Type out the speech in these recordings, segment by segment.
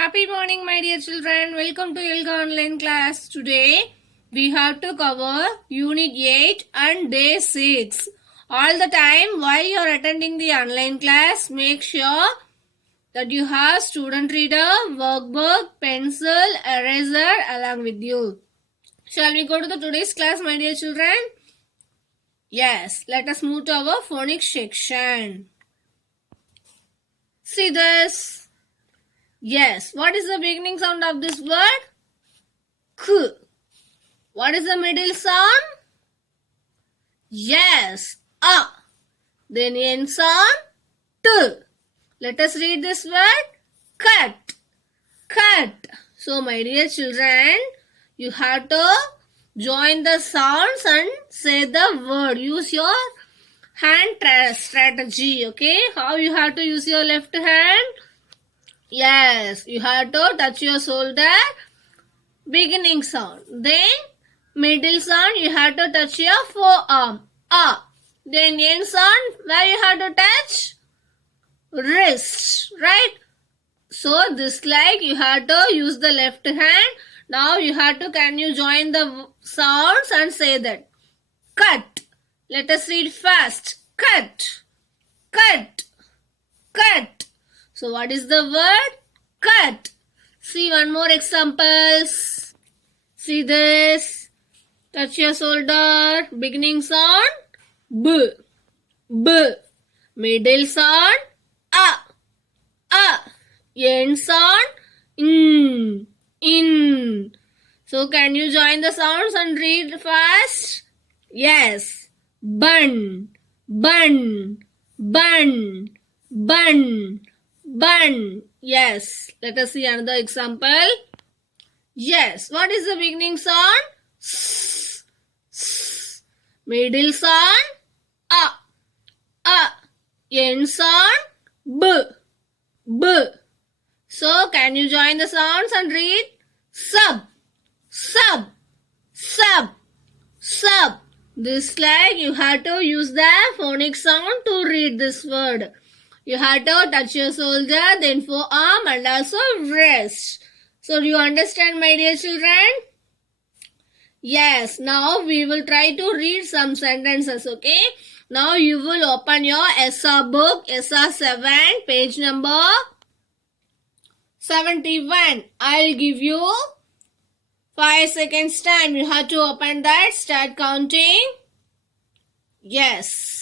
Happy morning, my dear children. Welcome to Elga online class. Today we have to cover Unit 8 and Day 6. All the time while you are attending the online class, make sure that you have student reader, workbook, pencil, eraser along with you. Shall we go to the today's class, my dear children? Yes, let us move to our phonics section. See this. Yes, what is the beginning sound of this word? K. What is the middle sound? Yes, A. Then end sound? T. Let us read this word. Cut. Cut. So, my dear children, you have to join the sounds and say the word. Use your hand strategy, okay? How you have to use your left hand? Yes, you have to touch your shoulder, beginning sound. Then, middle sound, you have to touch your forearm, A. Then, end sound, where you have to touch? Wrist, right? So, this like you have to use the left hand. Now, you have to, can you join the sounds and say that? Cut. Let us read fast. Cut. Cut. Cut. So what is the word? Cut. See one more examples. See this. Touch your shoulder. Beginning sound. B. B. Middle sound. A. A. End sound. In. In. So can you join the sounds and read fast? Yes. Bun. Bun. Bun. Bun. Bun. Yes. Let us see another example. Yes. What is the beginning sound? S. S. Middle sound? A. A. End sound? B. B. So, can you join the sounds and read? Sub. Sub. Sub. Sub. This like you have to use the phonic sound to read this word. You have to touch your shoulder, then forearm and also wrist. So, do you understand, my dear children? Yes, now we will try to read some sentences, okay? Now, you will open your SR book, SR 7, page number 71. I'll give you 5 seconds time. You have to open that, start counting. Yes.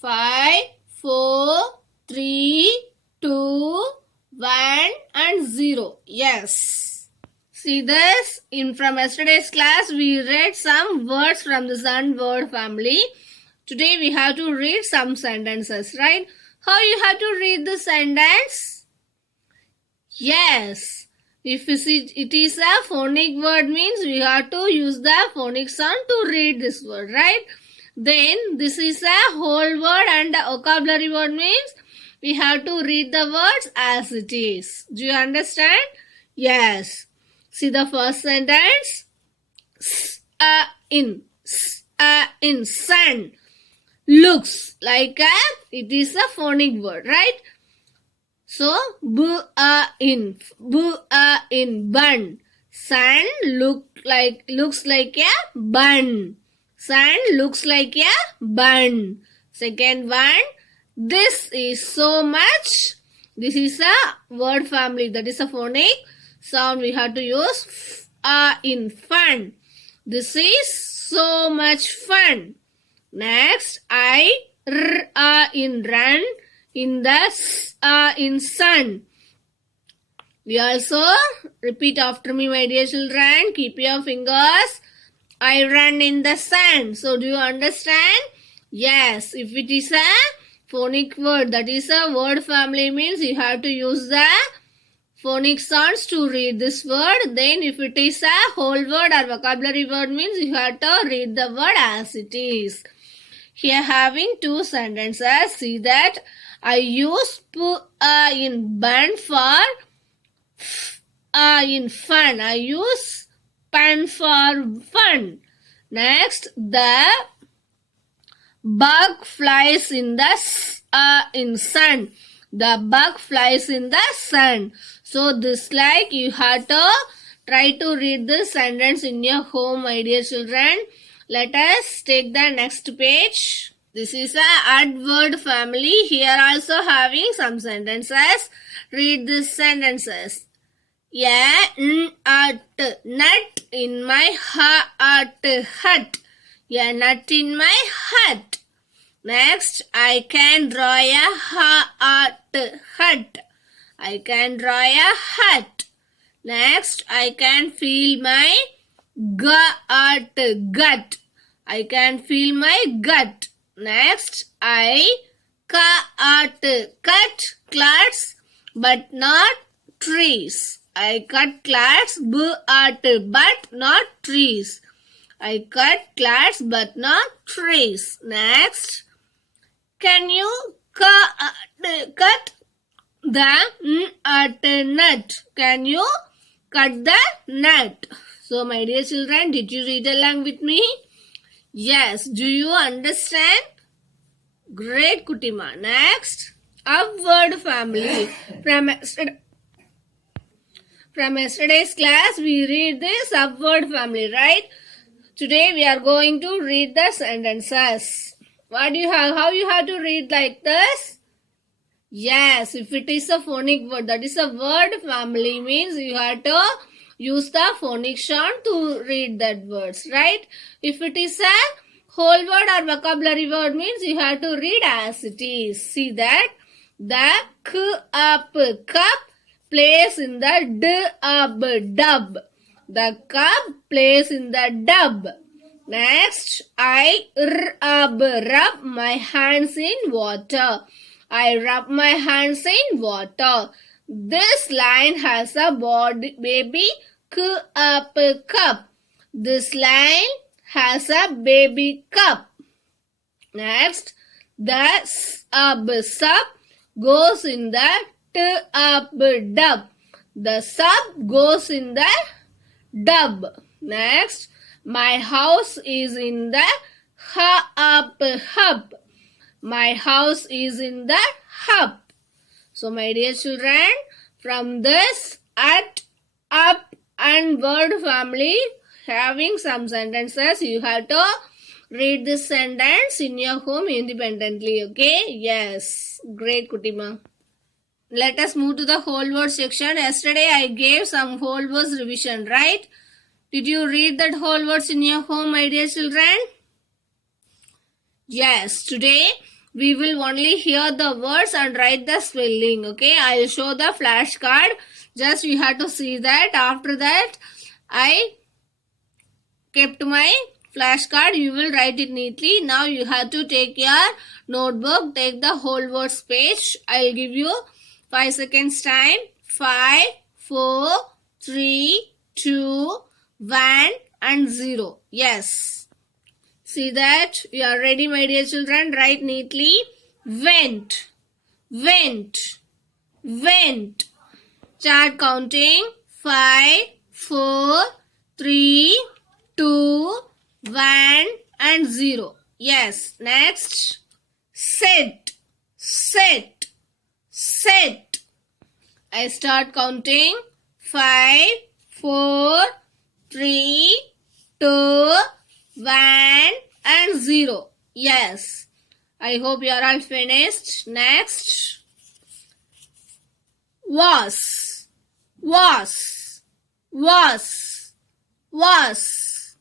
5, 4, 3, 2, 1 and 0. Yes. See this? From yesterday's class, we read some words from the Sun word family. Today, we have to read some sentences, right? How you have to read the sentence? Yes. If you see it is a phonic word means we have to use the phonic sound to read this word, right? Then this is a whole word and a vocabulary word means we have to read the words as it is. Do you understand? Yes. See the first sentence. In sun. Looks like it is a phonic word, right? So, in bun. Sun looks like a bun. Sun looks like a bun. Second one, this is so much. This is a word family. That is a phonic sound we have to use. In fun. This is so much fun. Next, in run. In the in sun. We also repeat after me, my dear children. Keep your fingers. I run in the sun. So, do you understand? Yes. If it is a phonic word, that is a word family means you have to use the phonic sounds to read this word. Then, if it is a whole word or vocabulary word means you have to read the word as it is. Here, having two sentences. See that. I use in bun for in fun. I use fun for fun. Next, the bug flies in the in sun. The bug flies in the sun. So this like you have to try to read this sentence in your home, my dear children. Let us take the next page. This is a odd word family. Here also having some sentences. Read these sentences. A nut in my hut. A nut in my hut. Next, I can draw a hut. I can draw a hut. Next, I can feel my gut. I can feel my gut. Next, I cut clouds but not trees. I cut clouds but not trees. I cut clouds but not trees. Next, can you cut the nut? Can you cut the nut? So, my dear children, did you read along with me? Yes. Do you understand? Great, Kutima. Next, upward family. From yesterday's class, we read this upward family, right? Today, we are going to read the sentences. What do you have? How you have to read like this? Yes, if it is a phonic word, that is a word family, means you have to use the phonic sound to read that words, right? If it is a whole word or vocabulary word, means you have to read as it is. See that? The cup plays in the dub. The cup plays in the dub. Next, I rub my hands in water. I rub my hands in water. This line has a baby cup. This line has a baby cup. Next, the sub goes in the dub. The sub goes in the dub. Next, my house is in the hub. My house is in the hub. So, my dear children, from this up and word family, having some sentences, you have to read this sentence in your home independently. Okay? Yes. Great, Kutima. Let us move to the whole word section. Yesterday, I gave some whole words revision, right? Did you read that whole words in your home, my dear children? Yes. Today, we will only hear the words and write the spelling. Okay, I will show the flashcard. Just you have to see that. After that, I kept my flashcard. You will write it neatly. Now you have to take your notebook. Take the whole words page. I will give you 5 seconds time. 5, 4, 3, 2, 1 and 0. Yes. See that? You are ready, my dear children. Write neatly. Went. Went. Went. Start counting. 5, 4, 3, 2, 1 and 0. Yes. Next. Set. Set. Set. I start counting. 5, 4, 3, 2, 1 and 0. Yes. I hope you are all finished. Next. Was. Was. Was. Was.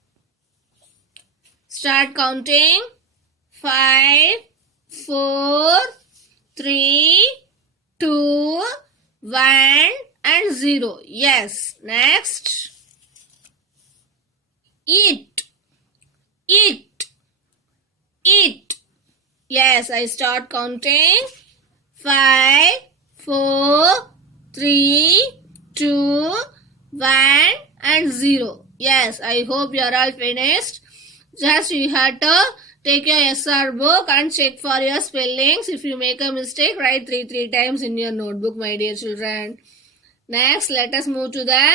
Start counting. 5, 4, 3, 2, 1 and 0. Yes. Next. Eat. Eat. Eat. Yes, I start counting. 5, 4, 3, 2, 1 and 0. Yes, I hope you are all finished. Just you have to take your SR book and check for your spellings. If you make a mistake, write 3 times in your notebook, my dear children. Next, let us move to the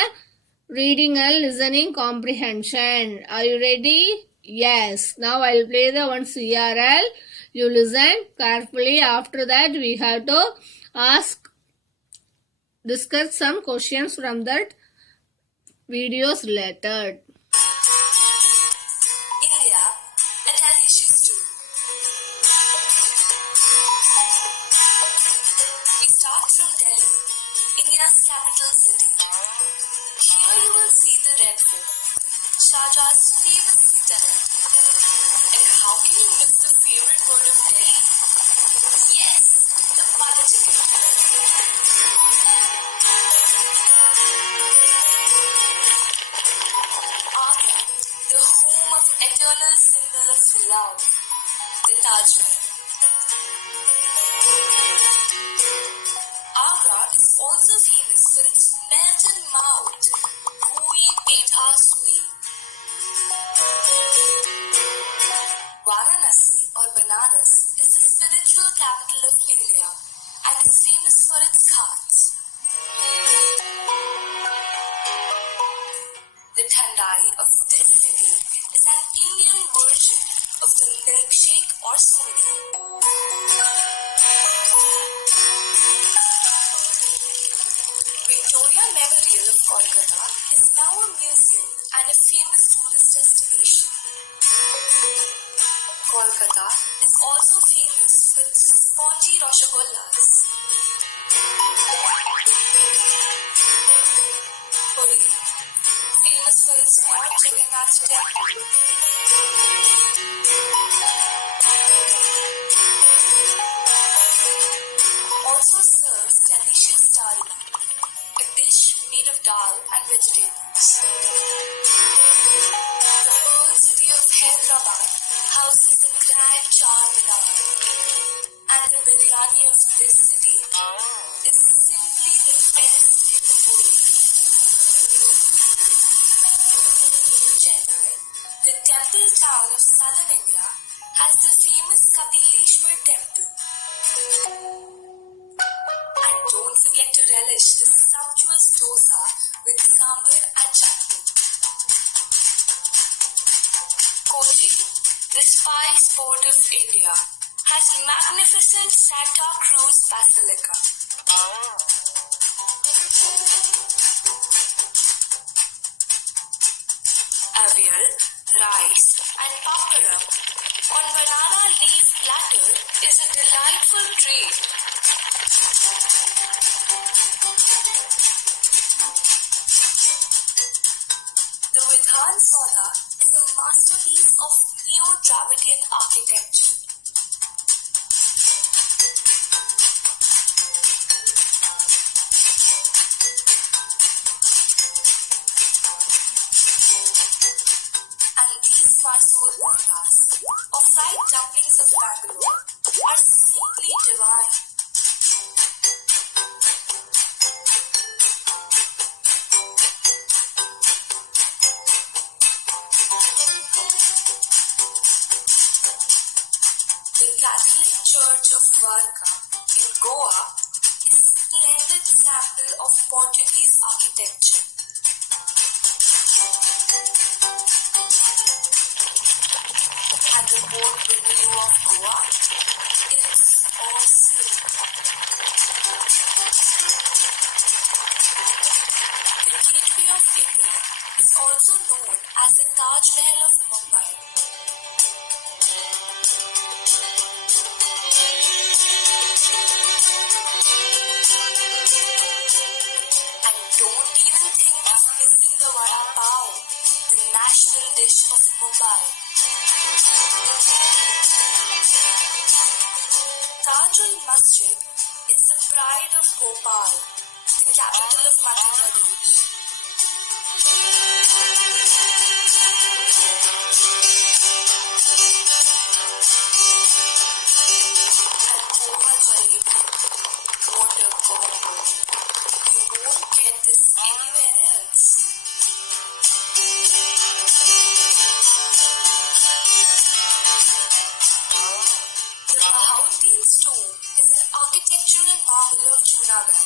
reading and listening comprehension. Are you ready? Yes. Now I will play the one CRL. You listen carefully. After that, we have to discuss some questions from that videos related. India, a delicious story. We start from Delhi, India's capital city. Here you will see the Red Fort, Shah Jahan's famous citadel. And how can you miss the favorite word of Delhi? Yes, the butter chicken. Agra, the home of eternal symbol of love, the Taj Mahal. Agra is also famous for its melt-in-mouth gooey petha sweet. Varanasi or Banaras is the spiritual capital of India and is famous for its ghats. The thandai of this city is an Indian version of the milkshake or smoothie. Victoria Memorial of Kolkata is now a museum and a famous tourist destination. Kolkata is also famous for its spongy rasagollas. Puri, famous for its Lord Jagannath temple. Also serves delicious dal, a dish made of dal and vegetables. The pearl city of Hyderabad houses the grand Char Minar, and the biryani of this city is simply the best in the world. Chennai, the temple town of southern India, has the famous Kapileshwar temple. And don't forget to relish the sumptuous dosa with sambar and chutney. Kochi, the spice port of India, has magnificent Santa Cruz Basilica. Avial, rice and papadam on banana leaf platter is a delightful treat. The Vidhan Soda is a masterpiece of Neo-Dravidian architecture. And these Mysore Vandas, or fried dumplings of Bangalore, are simply divine. The Catholic Church of Varka in Goa is a splendid sample of Portuguese architecture. And the old window of Goa, it's awesome. The Gateway of India is also known as the Taj Mahal of Mumbai. And don't even think of missing the vada pav, the national dish of Mumbai. Tajul Masjid is the pride of Bhopal, the capital of Madhya Pradesh. And Poha Jalebi, what a combo. You won't get this anywhere else. The Bahauddin Stone is an architectural marvel of Junagadh.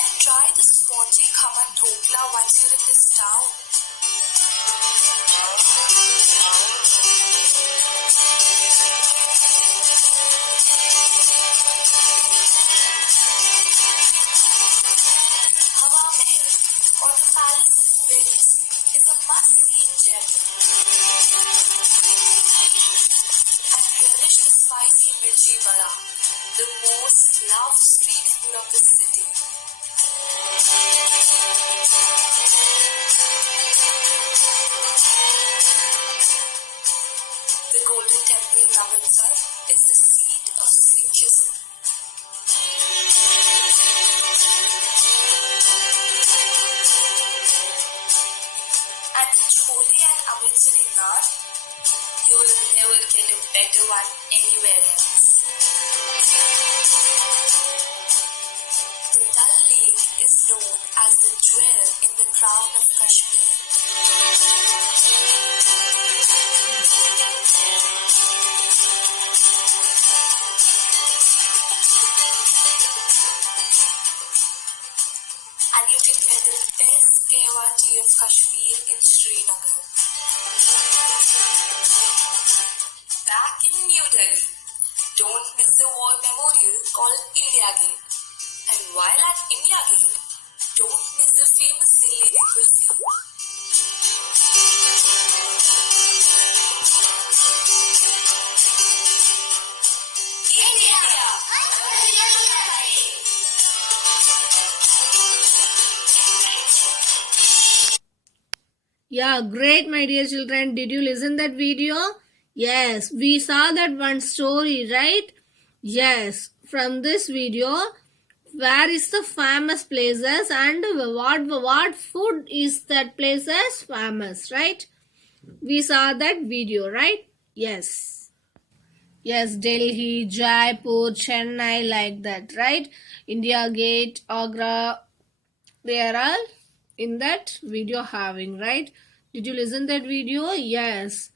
And try the spongy khaman dhokla once you're in this town. Hawa Mahal, or the Palace of Winds, is a must-see in Jaipur. And relish the spicy mirchi vada, the most loved street food of the city. The Golden Temple in Amritsar is the seat of Sikhism. And the chole and Amritsari naan, you will never get a better one anywhere else. The Dal Lake is known as the jewel in the crown of Kashmir. And you can get the best Elga1 tea of Kashmir in Srinagar. Back in New Delhi, don't miss the war memorial called India Gate. And while at India Gate, don't miss the famous Lady Kulfi. India! Yeah, great, my dear children. Did you listen that video? Yes, we saw that one story, right? Yes, from this video, where is the famous places and what food is that places famous, right? We saw that video, right? Yes. Yes, Delhi, Jaipur, Chennai, like that, right? India Gate, Agra, they are all in that video having, right? Did you listen that video? Yes.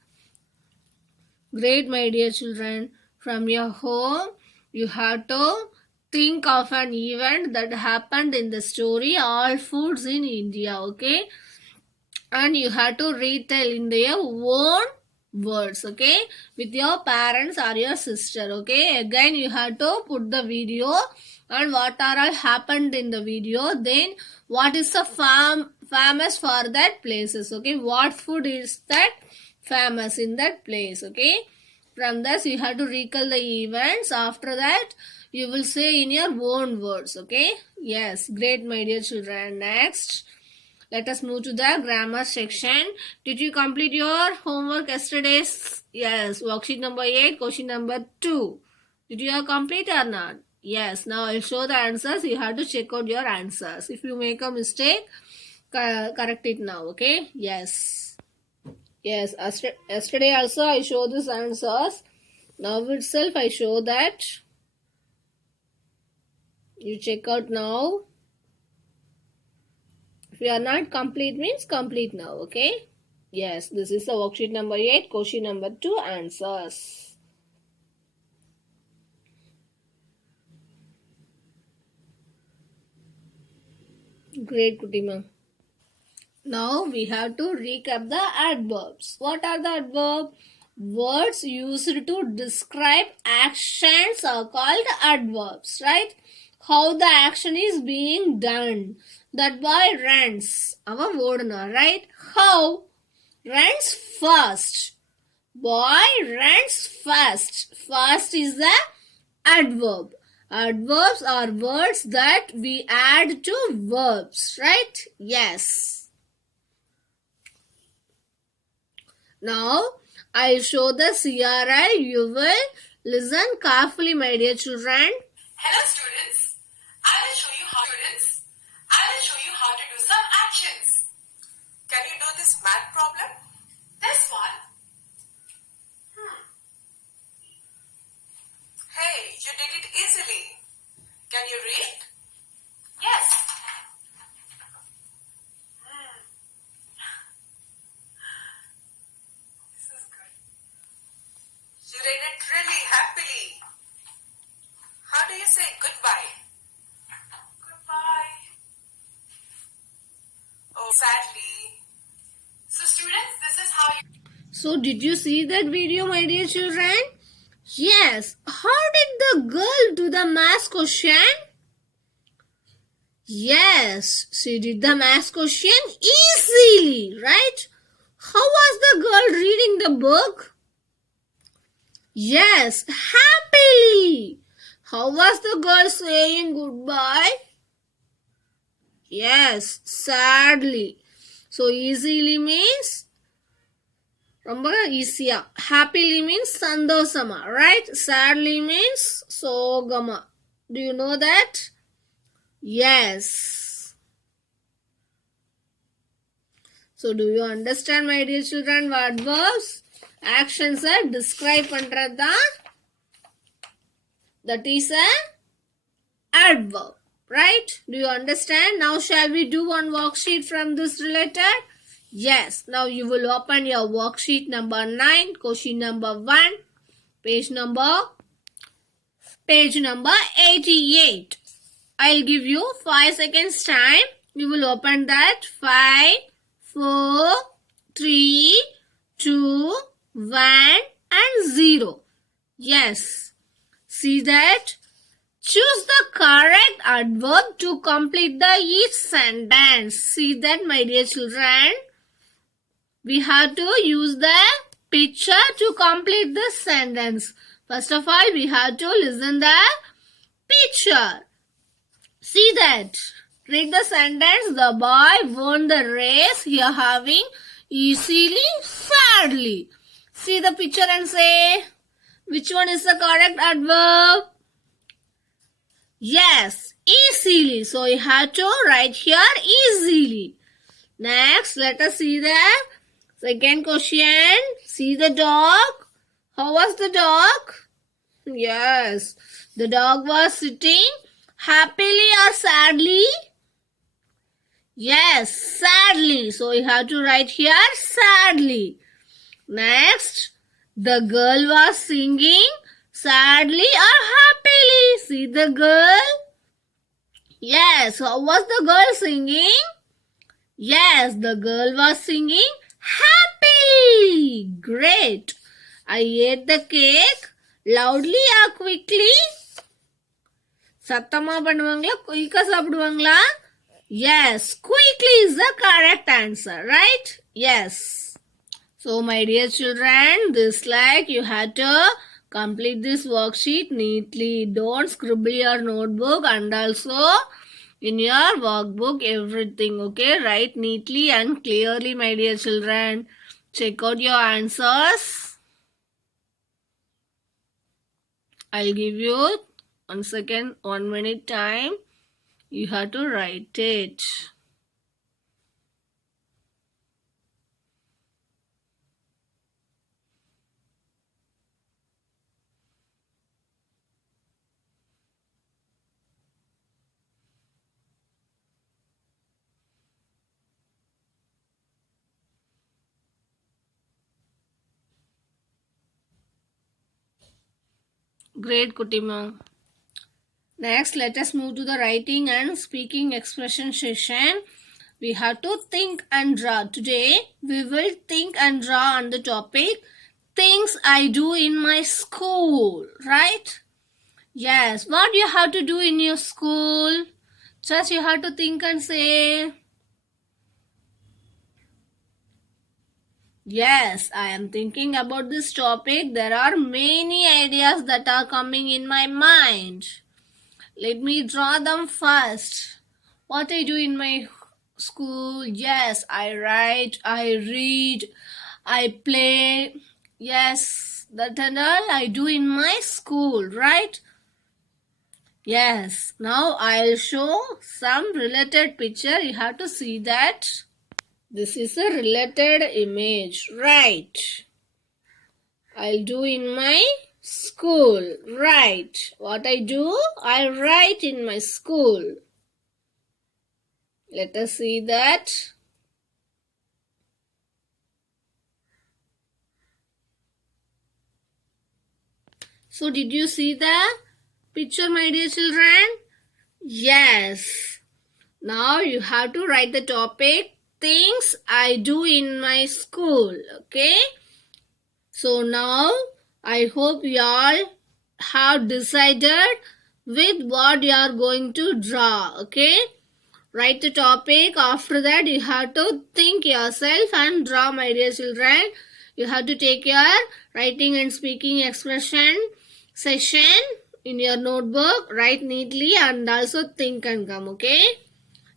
Great, my dear children. From your home, you have to think of an event that happened in the story, all foods in India, okay? And you have to retell in their own words, okay, with your parents or your sister, okay? Again, you have to put the video and what are all happened in the video, then what is the famous for that places, okay? What food is that famous in that place, okay? From this, you have to recall the events. After that, you will say in your own words, okay? Yes, great, my dear children. Next, let us move to the grammar section. Did you complete your homework yesterday? Yes, worksheet number 8, question number 2. Did you complete or not? Yes, now I'll show the answers. You have to check out your answers. If you make a mistake, correct it now, okay? Yes. Yes, yesterday also I show these answers. Now itself I show that. You check out now. If you are not complete means complete now, okay? Yes, this is the worksheet number 8, question number 2, answers. Great, Kutima. Now we have to recap the adverbs. What are the adverbs? Words used to describe actions are called adverbs, right? How the action is being done. That boy runs. Our word now, right? How? Runs fast. Boy runs fast. Fast is the adverb. Adverbs are words that we add to verbs, right? Yes. Now, I show the CRI. You will listen carefully, my dear children. Hello students, I will show you how to do some actions. Can you do this math problem? This one? Hey, you did it easily. Can you read? Yes. This is good. You read it really happily. How do you say goodbye? Goodbye. So did you see that video, my dear children? Yes. How did the girl do the math question? Yes, she did the math question easily, right? How was the girl reading the book? Yes, happily. How was the girl saying goodbye? Yes, sadly. So easily means ரொம்ப ஈஸியா. Happily means சந்தோஷமா, right? Sadly means சோகமா. Do you know that? Yes. So do you understand, my dear children, what verbs? Actions are describe பண்றதா. That is a adverb, right? Do you understand? Now shall we do one worksheet from this related? Yes. Now you will open your worksheet number 9, question number 1, page number 88. I'll give you 5 seconds time. You will open that. 5, 4, 3, 2, 1 and 0. Yes. See that? Choose the correct adverb to complete the each sentence. See that, my dear children? We have to use the picture to complete the sentence. First of all, we have to listen the picture. See that. Read the sentence. The boy won the race. Here having easily, sadly. See the picture and say, which one is the correct adverb? Yes, easily. So you have to write here easily. Next, let us see the second question. See the dog. How was the dog? Yes, the dog was sitting happily or sadly? Yes, sadly. So you have to write here sadly. Next, the girl was singing sadly or happily? See the girl? Yes, how was the girl singing? Yes, the girl was singing happily. Great. I ate the cake loudly or quickly? சத்தமா பண்ணுவாங்களா குயிக்கா சாப்பிடுவாங்களா? Yes, quickly is the correct answer, right? Yes. So my dear children, this like you had to complete this worksheet neatly. Don't scribble your notebook and also in your workbook everything, okay? Write neatly and clearly, my dear children. Check out your answers. I'll give you 1 second, 1 minute time. You have to write it. Great, Kutima. Next, let us move to the writing and speaking expression session. We have to think and draw. Today, we will think and draw on the topic things I do in my school, right? Yes, what you have to do in your school? Just you have to think and say. Yes, I am thinking about this topic. There are many ideas that are coming in my mind. Let me draw them first. What I do in my school? Yes, I write, I read, I play. Yes, that and all I do in my school, right? Yes, now I'll show some related picture. You have to see that. This is a related image, right? I'll do in my school, right? What I do? I write in my school. Let us see that. So did you see the picture, my dear children? Yes. Now you have to write the topic things I do in my school, okay? So now I hope you all have decided with what you are going to draw. Okay, write the topic. After that you have to think yourself and draw, my dear children. You have to take your writing and speaking expression session in your notebook, write neatly and also think and come. Okay,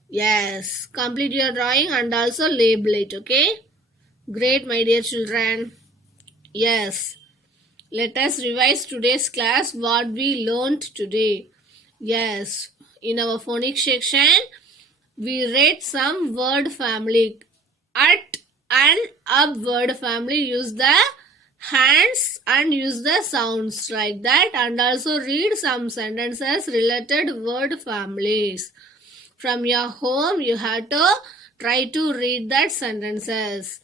yes, complete your drawing and also label it. Okay, great, my dear children. Yes, let us revise today's class what we learned today. Yes, in our phonics section we read some word family. At and up word family, use the hands and use the sounds like that, and also read some sentences related word families. From your home you have to try to read that sentences.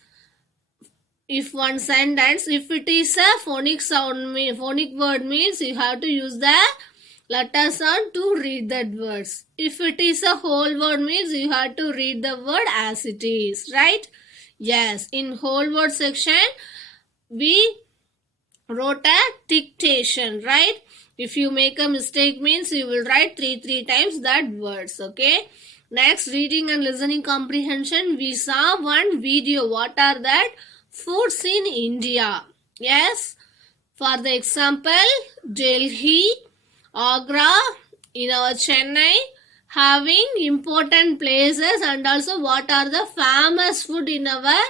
If one sentence, if it is a phonic sound, phonic word means you have to use the letter sound to read that words. If it is a whole word means you have to read the word as it is, right? Yes, in whole word section we wrote a dictation, right? If you make a mistake means you will write three times that words. Okay, next, reading and listening comprehension. We saw one video. What are that? Foods in India. Yes, for the example, Delhi, Agra, in our Chennai, having important places, and also what are the famous food in our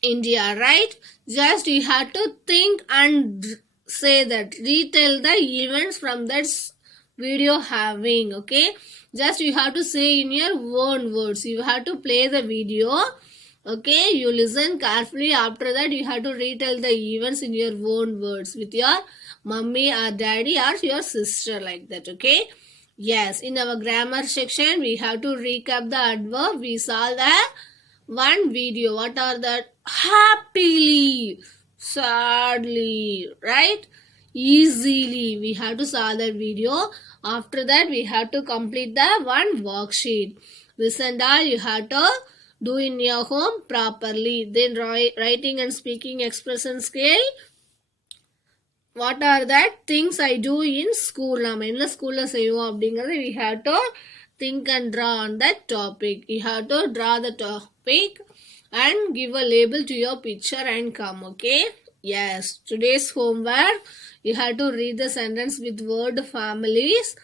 India, right? Just you have to think and say that, retell the events from that video having. Okay, just you have to say in your own words. You have to play the video. Okay, you listen carefully. After that you have to retell the events in your own words with your mummy or daddy or your sister, like that. Okay, yes, in our grammar section we have to recap the adverb. We saw the one video. What are that? Happily, sadly, right? Easily. We have to saw that video. After that we have to complete the one worksheet. This and all you have to do in your home properly. Then writing and speaking expression scale. What are that things I do in school? நம்ம என்ன ஸ்கூல்ல செய்வோம் அப்படிங்கறது we have to think and draw on that topic. You have to draw the topic and give a label to your picture and come. Okay, yes, today's homework, you have to read the sentence with word families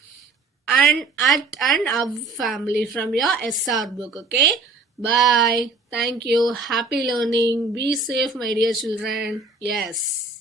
and at and of family from your SR book. Okay, bye, thank you, happy learning, be safe, my dear children. Yes.